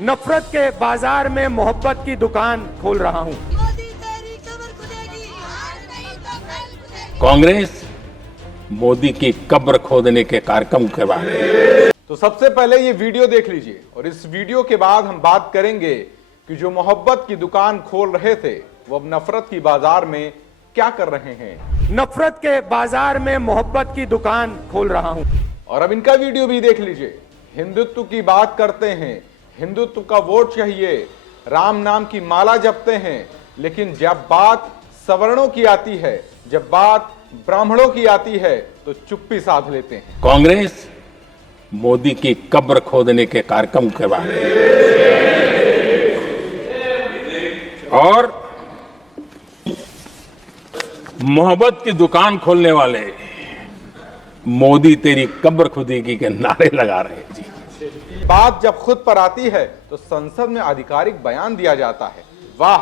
नफरत के बाजार में मोहब्बत की दुकान खोल रहा हूं। कांग्रेस मोदी की कब्र खोदने के कार्यक्रम के बाद तो सबसे पहले ये वीडियो देख लीजिए और इस वीडियो के बाद हम बात करेंगे कि जो मोहब्बत की दुकान खोल रहे थे वो अब नफरत की बाजार में क्या कर रहे हैं। नफरत के बाजार में मोहब्बत की दुकान खोल रहा हूं। और अब इनका वीडियो भी देख लीजिए। हिंदुत्व की बात करते हैं, हिंदुत्व का वोट चाहिए, राम नाम की माला जपते हैं, लेकिन जब बात सवर्णों की आती है, जब बात ब्राह्मणों की आती है तो चुप्पी साध लेते हैं। कांग्रेस मोदी की कब्र खोदने के कार्यक्रम के बाद और मोहब्बत की दुकान खोलने वाले मोदी तेरी कब्र खुदेगी के नारे लगा रहे हैं। जी, बात जब खुद पर आती है तो संसद में आधिकारिक बयान दिया जाता है। वाह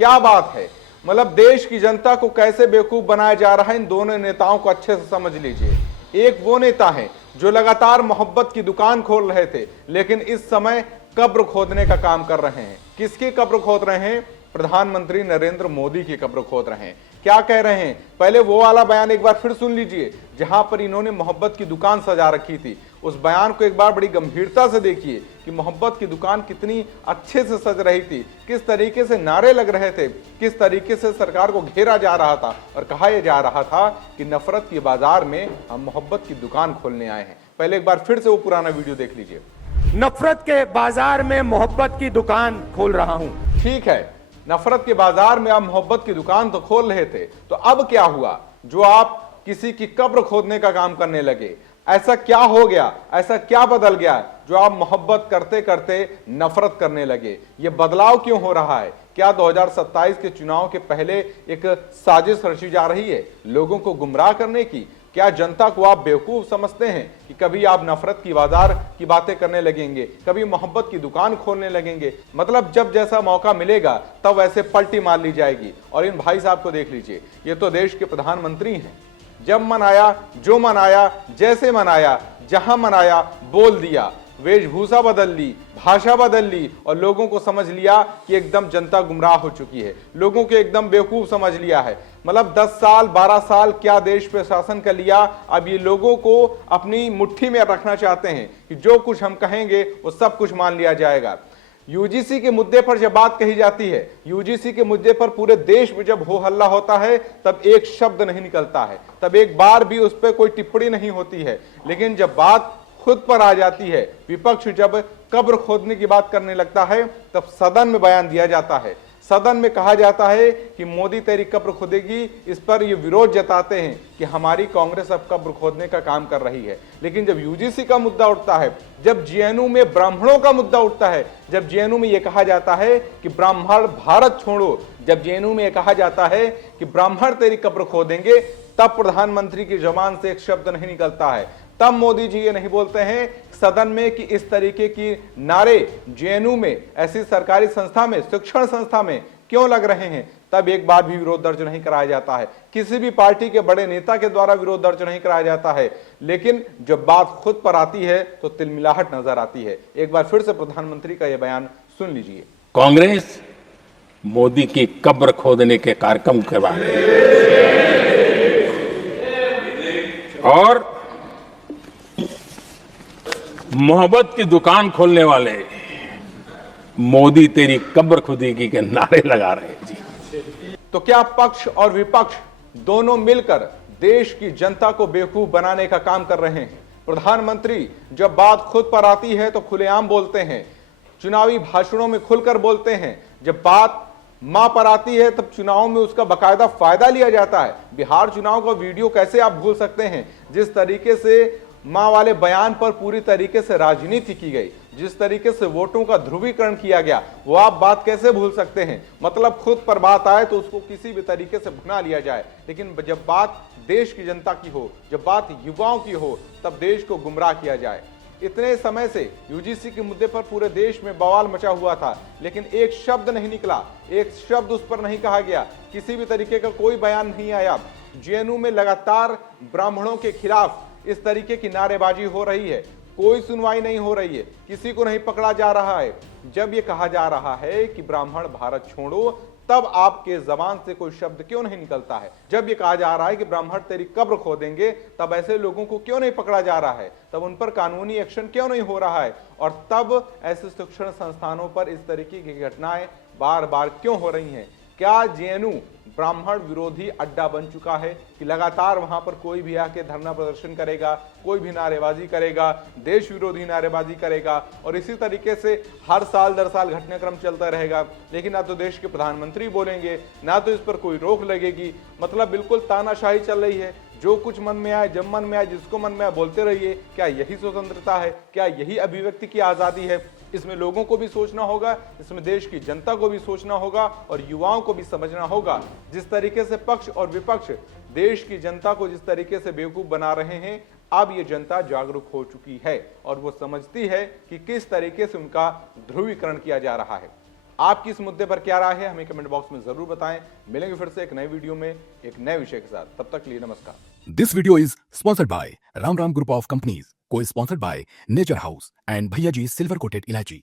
क्या बात है। मतलब देश की जनता को कैसे बेवकूफ बनाया जा रहा है, इन दोनों नेताओं को अच्छे से समझ लीजिए। एक वो नेता हैं जो लगातार मोहब्बत की दुकान खोल रहे थे, लेकिन इस समय कब्र खोदने का काम कर रहे हैं। किसकी कब्र खोद रहे हैं? प्रधानमंत्री नरेंद्र मोदी की कब्र खोद रहे हैं। क्या कह रहे हैं? पहले वो वाला बयान एक बार फिर सुन लीजिए जहां पर इन्होंने मोहब्बत की दुकान सजा रखी थी। उस बयान को एक बार बड़ी गंभीरता से देखिए कि मोहब्बत की दुकान कितनी अच्छे से सज रही थी, किस तरीके से नारे लग रहे थे, किस तरीके से सरकार को घेरा जा रहा था और कहा यह जा रहा था कि नफरत के बाजार में हम मोहब्बत की दुकान खोलने आए हैं। पहले एक बार फिर से वो पुराना वीडियो देख लीजिए। नफरत के बाजार में मोहब्बत की दुकान खोल रहा हूं। ठीक है, नफरत के बाजार में आप मोहब्बत की दुकान तो खोल रहे थे, तो अब क्या हुआ जो आप किसी की कब्र खोदने का काम करने लगे? ऐसा क्या हो गया, ऐसा क्या बदल गया जो आप मोहब्बत करते करते नफरत करने लगे? ये बदलाव क्यों हो रहा है? क्या 2027 के चुनाव के पहले एक साजिश रची जा रही है लोगों को गुमराह करने की? क्या जनता को आप बेवकूफ समझते हैं कि कभी आप नफरत की बाजार की बातें करने लगेंगे, कभी मोहब्बत की दुकान खोलने लगेंगे? मतलब जब जैसा मौका मिलेगा तब वैसे पलटी मार ली जाएगी। और इन भाई साहब को देख लीजिए, ये तो देश के प्रधानमंत्री हैं। जब मन आया, जो मन आया, जैसे मन आया, जहां मन आया बोल दिया, वेशभूषा बदल ली, भाषा बदल ली और लोगों को समझ लिया कि एकदम जनता गुमराह हो चुकी है, लोगों को एकदम बेवकूफ समझ लिया है। मतलब 10 साल 12 साल क्या देश पे शासन कर लिया, अब ये लोगों को अपनी मुट्ठी में रखना चाहते हैं कि जो कुछ हम कहेंगे वो सब कुछ मान लिया जाएगा। यूजीसी के मुद्दे पर जब बात कही जाती है, यूजीसी के मुद्दे पर पूरे देश में जब हो हल्ला होता है, तब एक शब्द नहीं निकलता है, तब एक बार भी उस पर कोई टिप्पणी नहीं होती है। लेकिन जब बात खुद पर आ जाती है, विपक्ष जब कब्र खोदने की बात करने लगता है, तब सदन में बयान दिया जाता है। सदन में कहा जाता है कि मोदी तेरी कब्र खोदेगी। इस पर ये विरोध जताते हैं कि हमारी कांग्रेस अब कब्र खोदने का काम कर रही है। लेकिन जब यूजीसी का मुद्दा उठता है, जब जेएनयू में ब्राह्मणों का मुद्दा उठता है, जब जेएनयू में यह कहा जाता है कि ब्राह्मण भारत छोड़ो, जब जेएनयू में यह कहा जाता है कि ब्राह्मण तेरी कब्र खोदेंगे, तब प्रधानमंत्री की जुबान से एक शब्द नहीं निकलता है। तब मोदी जी ये नहीं बोलते हैं सदन में कि इस तरीके की नारे जेएनयू में, ऐसी सरकारी संस्था में, शिक्षण संस्था में क्यों लग रहे हैं। तब एक बार भी विरोध दर्ज नहीं कराया जाता है, किसी भी पार्टी के बड़े नेता के द्वारा विरोध दर्ज नहीं कराया जाता है। लेकिन जब बात खुद पर आती है तो तिलमिलाहट नजर आती है। एक बार फिर से प्रधानमंत्री का यह बयान सुन लीजिए। कांग्रेस मोदी की कब्र खोदने के कार्यक्रम के बाद और मोहब्बत की दुकान खोलने वाले मोदी तेरी कब्र खुदेगी के नारे लगा रहे हैं। जी, तो क्या पक्ष और विपक्ष दोनों मिलकर देश की जनता को बेवकूफ बनाने का काम कर रहे हैं? प्रधानमंत्री जब बात खुद पर आती है तो खुलेआम बोलते हैं, चुनावी भाषणों में खुलकर बोलते हैं। जब बात मां पर आती है तब चुनाव में उसका बकायदा फायदा लिया जाता है। बिहार चुनाव का वीडियो कैसे आप भूल सकते हैं? जिस तरीके से मां वाले बयान पर पूरी तरीके से राजनीति की गई, जिस तरीके से वोटों का ध्रुवीकरण किया गया, वो आप बात कैसे भूल सकते हैं? मतलब खुद पर बात आए तो उसको किसी भी तरीके से भुना लिया जाए, लेकिन जब बात देश की जनता की हो, जब बात युवाओं की हो, तब देश को गुमराह किया जाए। इतने समय से यूजीसी के मुद्दे पर पूरे देश में बवाल मचा हुआ था, लेकिन एक शब्द नहीं निकला, एक शब्द उस पर नहीं कहा गया, किसी भी तरीके का कोई बयान नहीं आया। जेएनयू में लगातार ब्राह्मणों के खिलाफ इस तरीके की नारेबाजी हो रही है, कोई सुनवाई नहीं हो रही है, किसी को नहीं पकड़ा जा रहा है। जब ये कहा जा रहा है कि ब्राह्मण भारत छोड़ो, तब आपके जबान से कोई शब्द क्यों नहीं निकलता है? जब ये कहा जा रहा है कि ब्राह्मण तेरी कब्र खोदेंगे, तब ऐसे लोगों को क्यों नहीं पकड़ा जा रहा है? तब उन पर कानूनी एक्शन क्यों नहीं हो रहा है? और तब ऐसे शिक्षण संस्थानों पर इस तरीके की घटनाएं बार बार क्यों हो रही हैं? क्या जेएनयू ब्राह्मण विरोधी अड्डा बन चुका है कि लगातार वहां पर कोई भी आके धरना प्रदर्शन करेगा, कोई भी नारेबाजी करेगा, देश विरोधी नारेबाजी करेगा, और इसी तरीके से हर साल दर साल घटनाक्रम चलता रहेगा, लेकिन ना तो देश के प्रधानमंत्री बोलेंगे, ना तो इस पर कोई रोक लगेगी। मतलब बिल्कुल तानाशाही चल रही है, जो कुछ मन में आए, जब मन में आए, जिसको मन में आए बोलते रहिए। क्या यही स्वतंत्रता है? क्या यही अभिव्यक्ति की आजादी है? इसमें लोगों को भी सोचना होगा, इसमें देश की जनता को भी सोचना होगा और युवाओं को भी समझना होगा। जिस तरीके से पक्ष और विपक्ष देश की जनता को जिस तरीके से बेवकूफ बना रहे हैं, अब ये जनता जागरूक हो चुकी है और वो समझती है कि किस तरीके से उनका ध्रुवीकरण किया जा रहा है। आपकी इस मुद्दे पर क्या राय है, हमें कमेंट बॉक्स में जरूर बताएं। मिलेंगे फिर से एक नए वीडियो में एक नए विषय के साथ, तब तक के लिए नमस्कार। This video is sponsored by Ram Group of Companies, co-sponsored by Nature House and Bhaiya Ji Silver Coated Ilachi.